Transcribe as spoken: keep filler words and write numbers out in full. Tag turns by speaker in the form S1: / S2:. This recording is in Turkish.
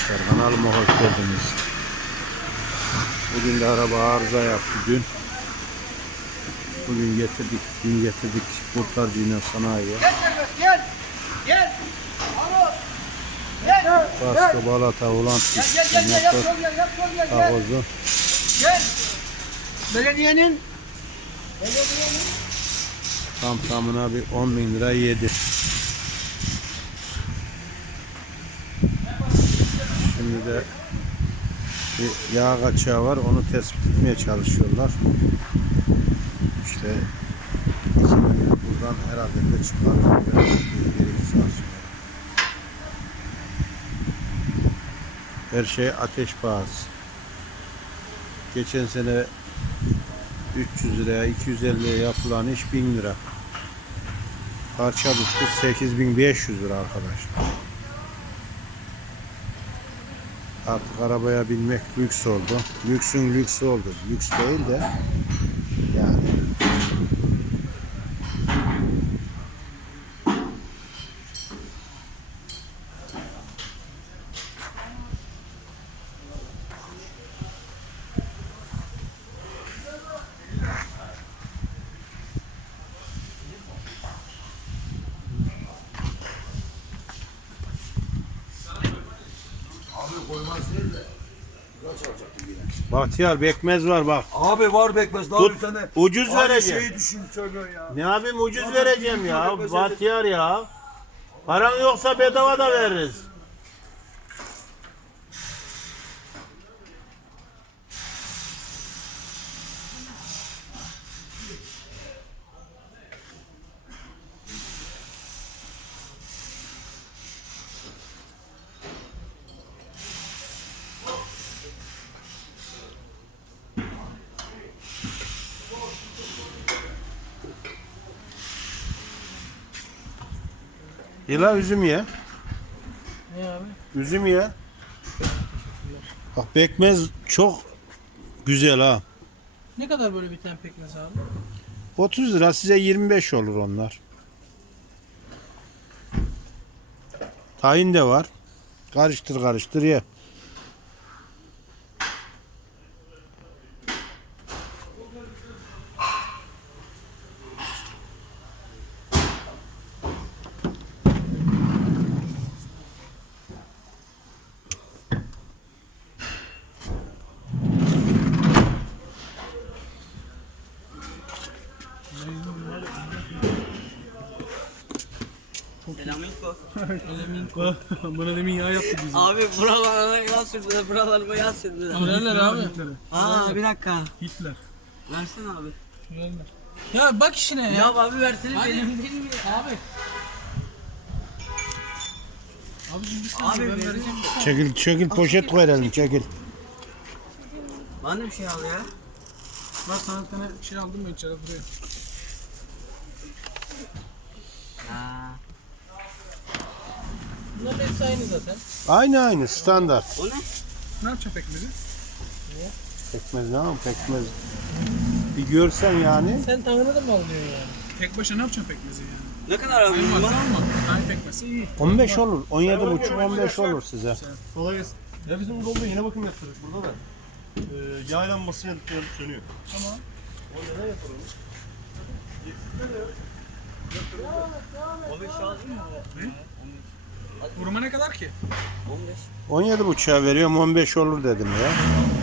S1: arkadaşlar, kanalıma hoş geldiniz. Bugün de araba arıza yaptı dün. Bugün getirdik, dün getirdik kurtarıcıyla sanayiye.
S2: Gel, gel, gel.
S1: Baskı, balata, ulan
S2: Gel, gel, gel, gel, yap sol gel, yap sol gel, gel.
S1: takozu.
S2: Gel. Belediyenin, belediyenin.
S1: Tam tamına bir on bin lira yedi. Şimdi de bir yağ kaçağı var, onu tespit etmeye çalışıyorlar. İşte buradan herhalde de çıkar. Her şey ateş pahası. Geçen sene üç yüz liraya, iki yüz elliye yapılan iş bin lira. Parça bitti sekiz bin beş yüz lira arkadaşlar. Artık arabaya binmek lüks oldu. Lüksün lüksü oldu. Lüks değil de yani. Bahtiyar bekmez var bak.
S3: Abi var bekmez. Daha
S1: Tut,
S3: bir tane
S1: ucuz
S3: aynı
S1: vereceğim.
S3: şeyi düşün söylüyor ya.
S1: Ne yapayım, ucuz
S3: Abi,
S1: vereceğim
S3: ucuz
S1: ya.
S3: bekmez
S1: Bahtiyar ya. Paran yoksa bedava da veririz. Yıla üzüm ye.
S2: Ne abi?
S1: Üzüm ye. Bak bekmez çok güzel ha.
S2: Ne kadar böyle bir tane pekmez abi?
S1: otuz lira, size yirmi beş olur onlar. Tahin de var. Karıştır karıştır ye.
S4: Selamünaleyküm.
S2: Bana demin yağ yaptı bizim.
S4: Abi buralarına yağ sürdüler, buralarıma yağ sürdüler.
S2: Neler abi?
S4: Aa bir dakika.
S2: Hitler.
S4: Versene abi.
S2: Ya bak işine ya.
S4: Ya abi versene
S2: Hadi.
S4: benim değil mi?
S2: Abi. Abi şimdi sen
S4: Abi
S2: ben
S4: benim-
S2: vereceğim.
S1: Çekil çekil poşet koyalım çekil.
S4: Bana bir şey al ya.
S2: Bak sana bir tane şey aldım ben içeride duruyor.
S4: Ha.
S2: Bunların hepsi aynı zaten.
S1: Aynı aynı standart.
S4: O ne?
S2: Ne yapacağım pekmezi?
S1: Pekmez ne yapayım, pekmez. Bir görsen yani.
S2: Sen tahını da mı alıyorsun yani? Tek başına ne yapacaksın pekmezi yani?
S4: Ne kadar abi?
S2: Aynı
S4: bu?
S2: masa mı? Aynı pekmezi iyi.
S1: on beş olur. on yedi buçuk on beş olur size.
S5: Kolay gelsin. Ya bizim dolda yine bakım yaptırdık burada da. Ee, yağ lambası yanıp yanıp sönüyor.
S2: Tamam.
S5: O neden yapar onu?
S4: O beş aldın mı?
S2: Vuruma ne kadar ki?
S4: on beş.
S1: on yedi buçuğa veriyorum, on beş olur dedim ya.